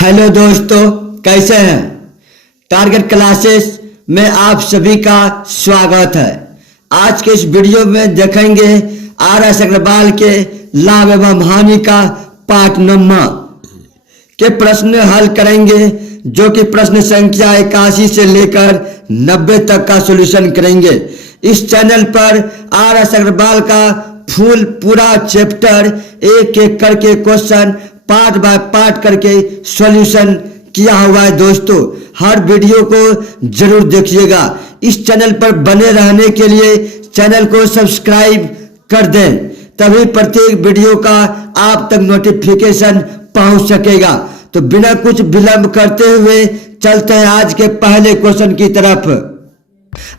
Hello दोस्तों, कैसे हैं। टारगेट क्लासेस में आप सभी का स्वागत है। आज के इस वीडियो में देखेंगे RS अग्रवाल के लाभ एवं हानि का पार्ट नंबर के प्रश्न हल करेंगे, जो कि प्रश्न संख्या 81 से लेकर 90 तक का सॉल्यूशन करेंगे। इस चैनल पर RS अग्रवाल का पूरा चैप्टर एक एक करके क्वेश्चन पार्ट बाय पार्ट करके सॉल्यूशन किया हुआ है। दोस्तों, हर वीडियो को जरूर देखिएगा। इस चैनल पर बने रहने के लिए चैनल को सब्सक्राइब कर दें, तभी प्रत्येक वीडियो का आप तक नोटिफिकेशन पहुंच सकेगा। तो बिना कुछ विलंब करते हुए चलते हैं आज के पहले क्वेश्चन की तरफ।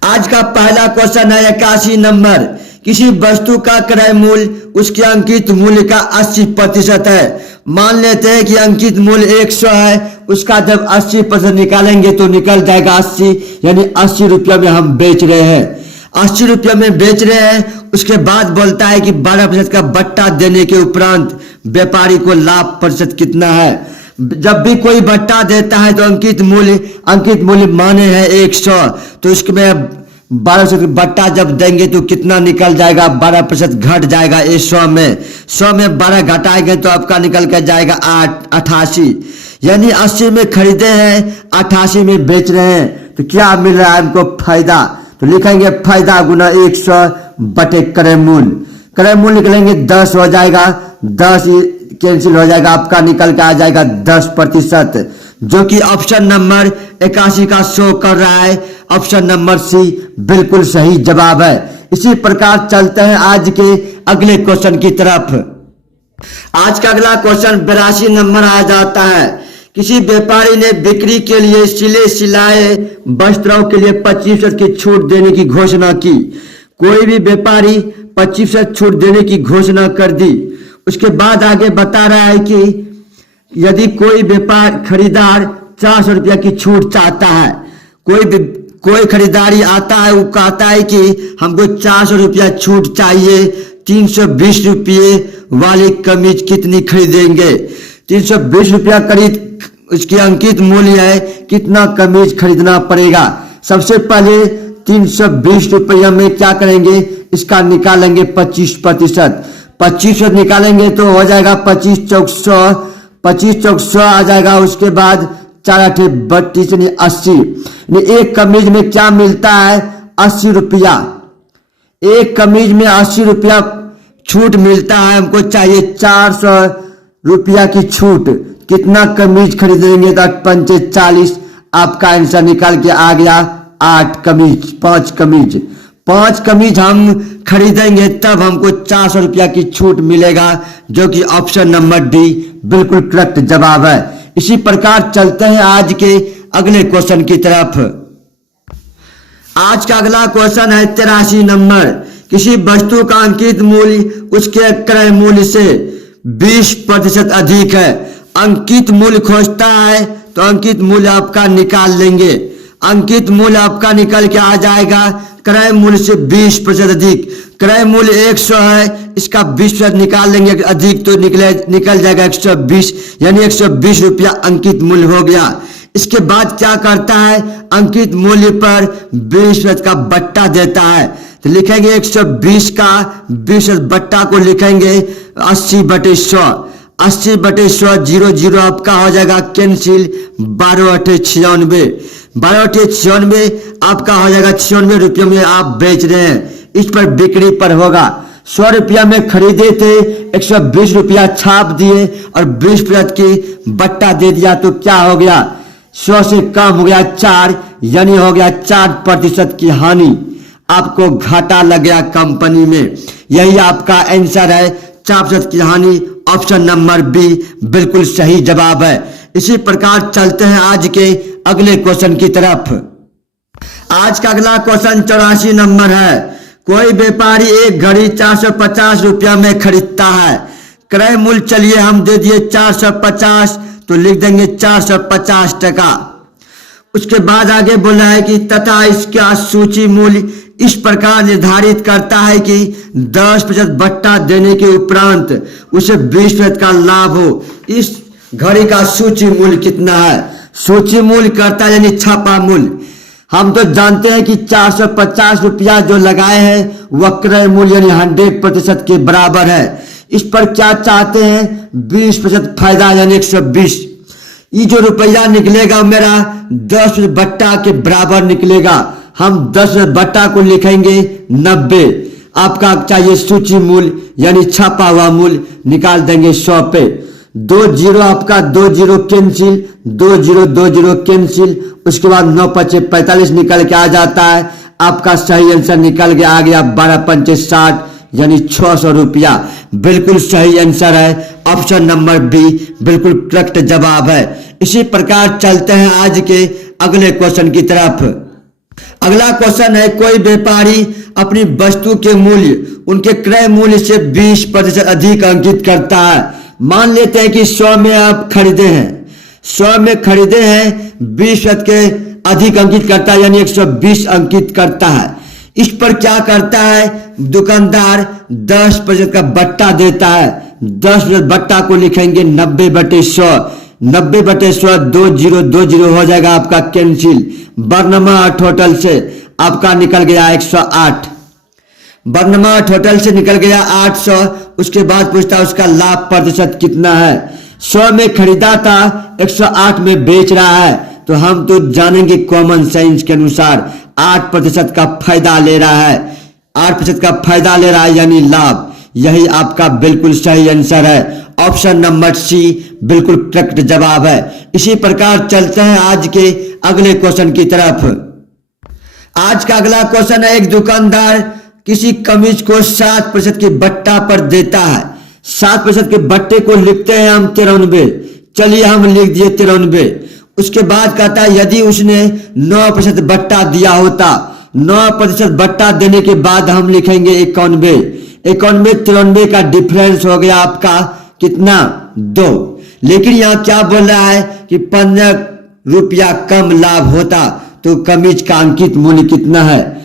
आज का पहला क्वेश्चन है 81 नंबर। किसी वस्तु का क्रय मूल्य उसके अंकित मूल्य का 80% है। मान लेते हैं कि अंकित मूल्य 100 है, उसका जब 80% निकालेंगे तो निकल जाएगा 80, यानी 80 रुपया में हम बेच रहे हैं। 80 रुपया में बेच रहे हैं। उसके बाद बोलता है कि 12% का बट्टा देने के उपरांत व्यापारी को लाभ प्रतिशत कितना है। जब भी कोई बट्टा देता है तो अंकित मूल्य माने हैं 100, तो उसमें 12% बट्टा जब देंगे तो कितना निकल जाएगा, 12% घट जाएगा। 100 में 12 घटाएंगे तो आपका निकल कर जाएगा 88, यानी 80 में खरीदे हैं, 88 में बेच रहे हैं। तो क्या मिल रहा है हमको? फायदा। तो लिखेंगे फायदा गुना 100 बटे क्रय मूल्य निकलेंगे 10 हो जाएगा, 10 कैंसिल हो जाएगा, आपका निकल के आ जाएगा 10%, जो कि ऑप्शन नंबर 81 का शो कर रहा है। ऑप्शन नंबर सी बिल्कुल सही जवाब है। इसी प्रकार चलते हैं आज के अगले क्वेश्चन की तरफ। आज का अगला क्वेश्चन 82 नंबर आ जाता है। किसी व्यापारी ने बिक्री के लिए सिलाए वस्त्रों के लिए 25% की छूट देने की घोषणा की। कोई भी व्यापारी 25% छूट देने की घोषणा कर दी। उसके बाद आगे बता रहा है कि यदि कोई खरीदार 400 रुपया की छूट चाहता है, कोई खरीदारी आता है, वो कहता है कि हमको 400 रुपया छूट चाहिए, 320 रुपये वाली कमीज कितनी खरीदेंगे? 320 रुपया खरीद उसकी अंकित मूल्य है, कितना कमीज खरीदना पड़ेगा? सबसे पहले 320 रुपया में क्या करेंगे, इसका निकालेंगे 25%। 25% निकालेंगे तो हो जाएगा 25 चौक 100 आ जाएगा। उसके बाद 4 8 32 यानी 80। एक कमीज में क्या मिलता है? 80 रुपया। एक कमीज में 80 रुपया छूट मिलता है। हमको चाहिए 400 रुपया की छूट। कितना कमीज खरीदेंगे? 8 40। आपका आंसर निकाल के आ गया 5 कमीज हम खरीदेंगे, तब हमको 400 रुपया की छूट मिलेगा, जो कि ऑप्शन नंबर डी बिल्कुल करेक्ट जवाब है। इसी प्रकार चलते हैं आज के अगले क्वेश्चन की तरफ। आज का अगला क्वेश्चन है 83 नंबर। किसी वस्तु का अंकित मूल्य उसके क्रय मूल्य से 20% अधिक है। अंकित मूल्य खोजता है तो अंकित मूल्य आपका निकाल लेंगे। अंकित मूल्य आपका निकल के आ जाएगा क्रय मूल्य से 20% अधिक। क्रय मूल्य 100 है, इसका 20% निकाल लेंगे, अधिक तो निकल जाएगा 120, यानी 120 रुपया अंकित मूल्य हो गया। इसके बाद क्या करता है? अंकित मूल्य पर 20% का बट्टा देता है। तो लिखेंगे 120 का 20% बट्टा को लिखेंगे 80/100। 80/100 0 आपका हो जाएगा कैंसिल। 12 8 96, 12 8 96 आपका हो जाएगा 96 रुपये में आप बेच रहे हैं। इस पर बिक्री पर होगा 100 रुपया में खरीदे थे, 120 रुपया छाप दिए और 20% की बट्टा दे दिया, तो क्या हो गया? 100 से कम हो गया 4, यानी हो गया 4% की हानि। आपको घाटा लग गया कंपनी में। यही आपका आंसर है, 4% की हानि। ऑप्शन नंबर बी बिल्कुल सही जवाब है। इसी प्रकार चलते हैं आज के अगले क्वेश्चन की तरफ। आज का अगला क्वेश्चन 84 नंबर है। कोई व्यापारी एक घड़ी 450 रुपया में खरीदता है। क्रय मूल्य चलिए हम दे दिए 450, तो लिख देंगे 450 टका। उसके बाद आगे बोला है कि तथा इसका सूची मूल्य इस प्रकार निर्धारित करता है कि 10% बट्टा देने के उपरांत उसे 20% का लाभ हो। इस घड़ी का सूची मूल्य कितना है। सूची मूल्य करता है यानी छापा मूल्य। हम तो जानते हैं कि 450 रुपया जो लगाए हैं वह क्रय मूल्य यानी 100% के बराबर है। इस पर क्या चाहते हैं, 20% फायदा यानी 120। ये जो रुपया निकलेगा मेरा 10 बट्टा के बराबर निकलेगा। हम 10 बट्टा को लिखेंगे 90। आपका चाहिए सूची मूल्य यानी छापा हुआ मूल्य, निकाल देंगे 100 पे। 2 जीरो आपका 2 zero cancel, 2 zero 2 zero cancel, उसके बाद 9 पचे 45 निकल के आ जाता है। आपका सही आंसर निकल के आ गया 12 पंचे 60 यानी 600 रुपया। बिल्कुल सही आंसर है ऑप्शन नंबर बी, बिल्कुल करेक्ट जवाब है। इसी प्रकार चलते हैं आज के अगले क्वेश्चन की तरफ। अगला क्वेश्चन है, कोई व्यापारी अपनी वस्तु के मूल्य उनके क्रय मूल्य से 20% अधिक अंकित करता है। मान लेते हैं कि 100 में आप खरीदे हैं, 100 में खरीदे हैं, 20% के अधिक अंकित करता है यानी 120 अंकित करता है। इस पर क्या करता है, दुकानदार 10% का बट्टा देता है। 10% बट्टा को लिखेंगे 90/100। 90/100 2 जीरो 2 जीरो हो जाएगा आपका कैंसिल। बर्नमा टोटल से आपका निकल गया 108। बर्नमा टोटल से निकल गया 800। उसके बाद पूछता है उसका लाभ प्रतिशत कितना है। 100 में खरीदा था, 108 में बेच रहा है, तो हम तो जानेंगे कॉमन सेंस के अनुसार 8% का फायदा ले रहा है। 8% का फायदा ले रहा है यानी लाभ। यही आपका बिल्कुल सही आंसर है। ऑप्शन नंबर सी बिल्कुल करेक्ट जवाब है। इसी प्रकार चलते हैं आज के अगले क्वेश्चन की तरफ। आज का अगला क्वेश्चन है, एक दुकानदार किसी कमीज को 7% के बट्टा पर देता है। 7% के बट्टे को लिखते हैं हम 93। चलिए हम लिख दिए 93। उसके बाद कहता है यदि उसने 9% बट्टा दिया होता, 9% बट्टा देने के बाद हम लिखेंगे 91। 91 93 का डिफरेंस हो गया आपका कितना, 2। लेकिन यहाँ क्या बोल रहा है कि 15 रुपया कम लाभ होता, तो कमीज का अंकित मूल्य कितना है,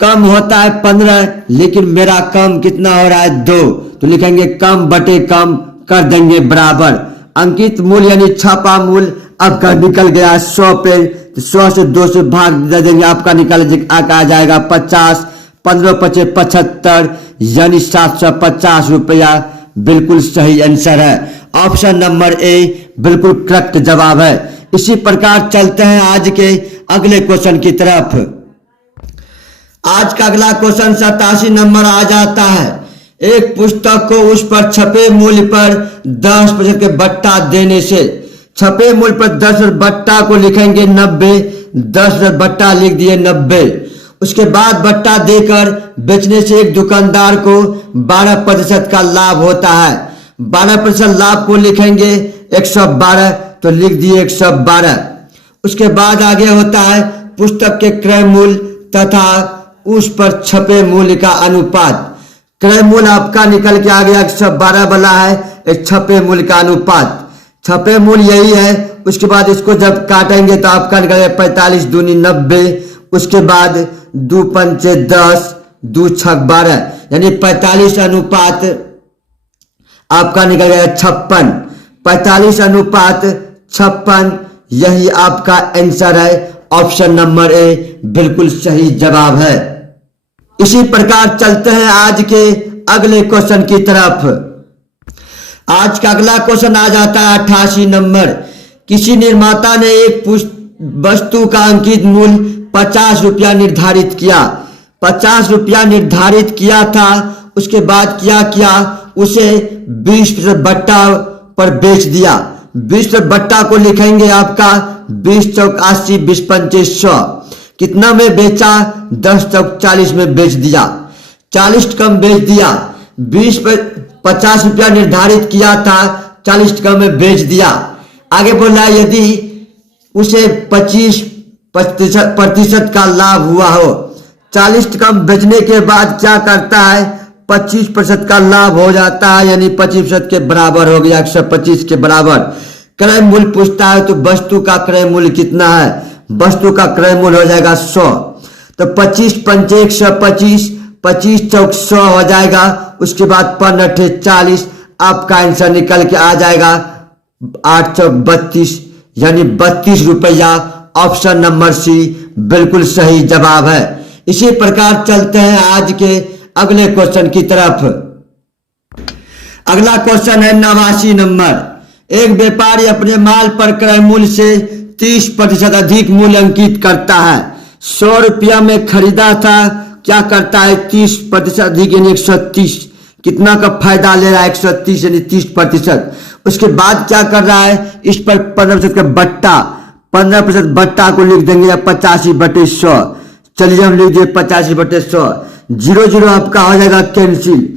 कम होता है 15, लेकिन मेरा कम कितना हो रहा है 2, तो लिखेंगे कम बटे कम कर देंगे बराबर। अंकित मूल्य यानी छापा मूल्य आपका निकल गया 100 पे, तो 100 से 2 से भाग दे देंगे, आपका निकल आ जाएगा 50। 15 पचे 75 यानी 750 रुपया। बिल्कुल सही आंसर है। ऑप्शन नंबर ए बिल्कुल करेक्ट जवाब है। इसी प्रकार चलते हैं आज के अगले क्वेश्चन की तरफ। आज का अगला क्वेश्चन 87 नंबर आ जाता है, एक पुस्तक को उस पर छपे मूल्य पर 10% के बट्टा देने से, छपे मूल्य पर 10% बट्टा को लिखेंगे 90। 10% बट्टा लिख दिए 90। उसके बाद बट्टा देकर बेचने से एक दुकानदार को 12% का लाभ होता है। 12% लाभ को लिखेंगे 112, तो लिख दिए 112। उसके बाद आगे होता है पुस्तक के क्रय मूल्य तथा उस पर छपे मूल्य का अनुपात। क्रय मूल्य आपका निकल के आ गया 112 वाला है, एक छपे मूल्य का अनुपात। छपे मूल्य यही है। उसके बाद इसको जब काटेंगे तो आपका निकल 45 दूनी 90। उसके बाद 2 पंचे 10, 2 छक 12 यानी 45 अनुपात आपका निकल गया 56। 45 अनुपात 56 यही आपका आंसर है। ऑप्शन नंबर ए बिल्कुल सही जवाब है। इसी प्रकार चलते हैं आज के अगले क्वेश्चन की तरफ। आज का अगला क्वेश्चन आ जाता है 88 नंबर। किसी निर्माता ने एक वस्तु का अंकित मूल्य 50 रुपया निर्धारित किया। 50 रुपया निर्धारित किया था। उसके बाद क्या किया, उसे 20% बट्टा पर बेच दिया। 20% बट्टा को लिखेंगे आपका 20 चौक 80, 20 पंचे 100। कितना में बेचा, 10 चौक 40 में बेच दिया। 40 कम बेच दिया। 50 रुपया निर्धारित किया था, 40 कम में बेच दिया। आगे बोल रहा है यदि उसे 25% का लाभ हुआ हो। 40 कम बेचने के बाद क्या करता है, 25% का लाभ हो जाता है, यानी 25% के बराबर हो गया, 125 के बराबर। क्रय मूल्य पूछता है तो वस्तु का क्रय मूल्य कितना है, वस्तु का क्रय मूल्य हो जाएगा 100। तो 25 पंचे 125, 25 चौक 100 हो जाएगा। उसके बाद 15 40 आपका आंसर निकल के आ जाएगा 832 यानी 32 रुपया। ऑप्शन नंबर सी बिल्कुल सही जवाब है। इसी प्रकार चलते हैं आज के अगले क्वेश्चन की तरफ। अगला क्वेश्चन है 89 नंबर। एक व्यापारी अपने माल पर क्रय मूल्य से 30% अधिक मूल्य अंकित करता है। 100 रुपया में खरीदा था, क्या करता है 30% अधिक यानी 130। कितना का फायदा ले रहा है 130 यानी 30%। उसके बाद क्या कर रहा है, इस पर 15% का बट्टा, 15% बट्टा को लिख देंगे या 85/100। चलिए हम लिख दिए 85/100। 0 आपका हो जाएगा कैंसिल।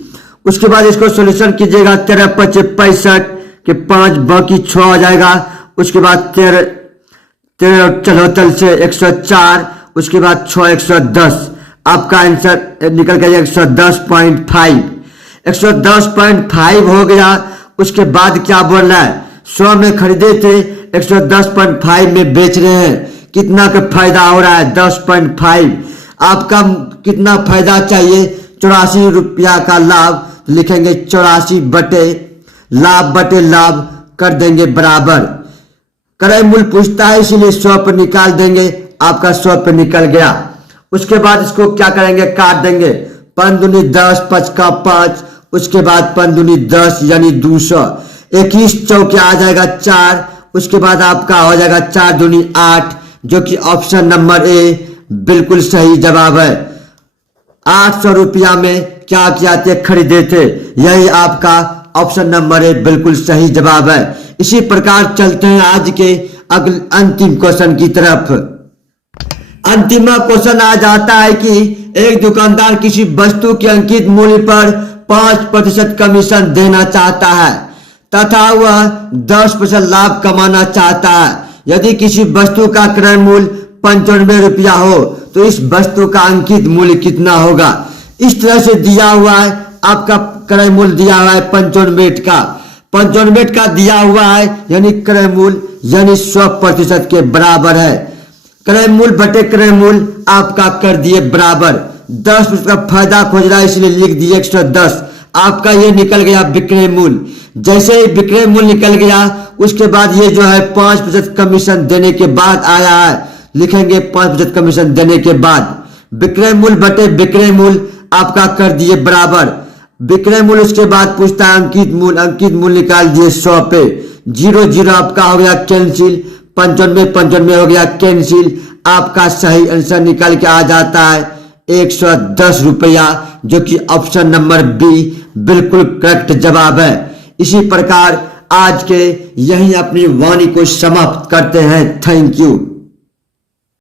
उसके बाद इसको सोल्यूशन कीजिएगा, 13 5 65 के 5 बाकी 6 हो जाएगा। उसके बाद 13 74 से 104, उसके बाद 6 110। आपका आंसर निकल गया 110.5। 110.5 हो गया। उसके बाद क्या बोल रहा है, 100 में खरीदे थे, 110.5 में बेच रहे हैं। कितना का फायदा हो रहा है 10.5। आपका कितना फायदा चाहिए 84 रुपया का लाभ। लिखेंगे 84 बटे लाभ कर देंगे बराबर। क्रय मूल्य पूछता है इसीलिए 100 पर निकाल देंगे, आपका 100 पर निकल गया। उसके बाद इसको क्या करेंगे, काट देंगे। 5 दूनी 10, 5 का 5, उसके बाद 5 दूनी 10 यानी 200। 21 चौके आ जाएगा 4। उसके बाद आपका हो जाएगा 4 दूनी 8, जो कि ऑप्शन नंबर ए बिल्कुल सही जवाब है। 800 रुपया में क्या किया थे, खरीदे थे। यही आपका ऑप्शन नंबर ए बिल्कुल सही जवाब है। इसी प्रकार चलते हैं आज के अगले अंतिम क्वेश्चन की तरफ। अंतिम क्वेश्चन आ जाता है कि एक दुकानदार किसी वस्तु के अंकित मूल्य पर 5% कमीशन देना चाहता है तथा वह 10% लाभ कमाना चाहता है। यदि किसी वस्तु का क्रय मूल्य 95 रुपया हो तो इस वस्तु का अंकित मूल्य कितना होगा। इस तरह से दिया हुआ है, आपका क्रय मूल्य दिया हुआ है 95 का, 95 का दिया हुआ है यानी क्रय मूल्य यानी 100% के बराबर है। क्रय मूल्य बटे क्रय मूल्य आपका कर दिए बराबर। 10% का फायदा खोज रहा है इसलिए लिख दिए 110। आपका ये निकल गया विक्रय मूल्य। जैसे ही विक्रय मूल्य निकल गया उसके बाद ये जो है 5% कमीशन देने के बाद आया है, लिखेंगे 5% कमीशन देने के बाद। विक्रय मूल्य बटे विक्रय मूल्य आपका कर दिए बराबर। विक्रय मूल्य उसके बाद पूछता है अंकित मूल्य निकाल दिए 100 पे। 0 आपका हो गया कैंसिल। 95 हो गया कैंसिल। आपका सही आंसर निकल के आ जाता है 110 रुपया, जो कि ऑप्शन नंबर बी बिल्कुल करेक्ट जवाब है। इसी प्रकार आज के यही अपनी वाणी को समाप्त करते हैं। Thank you.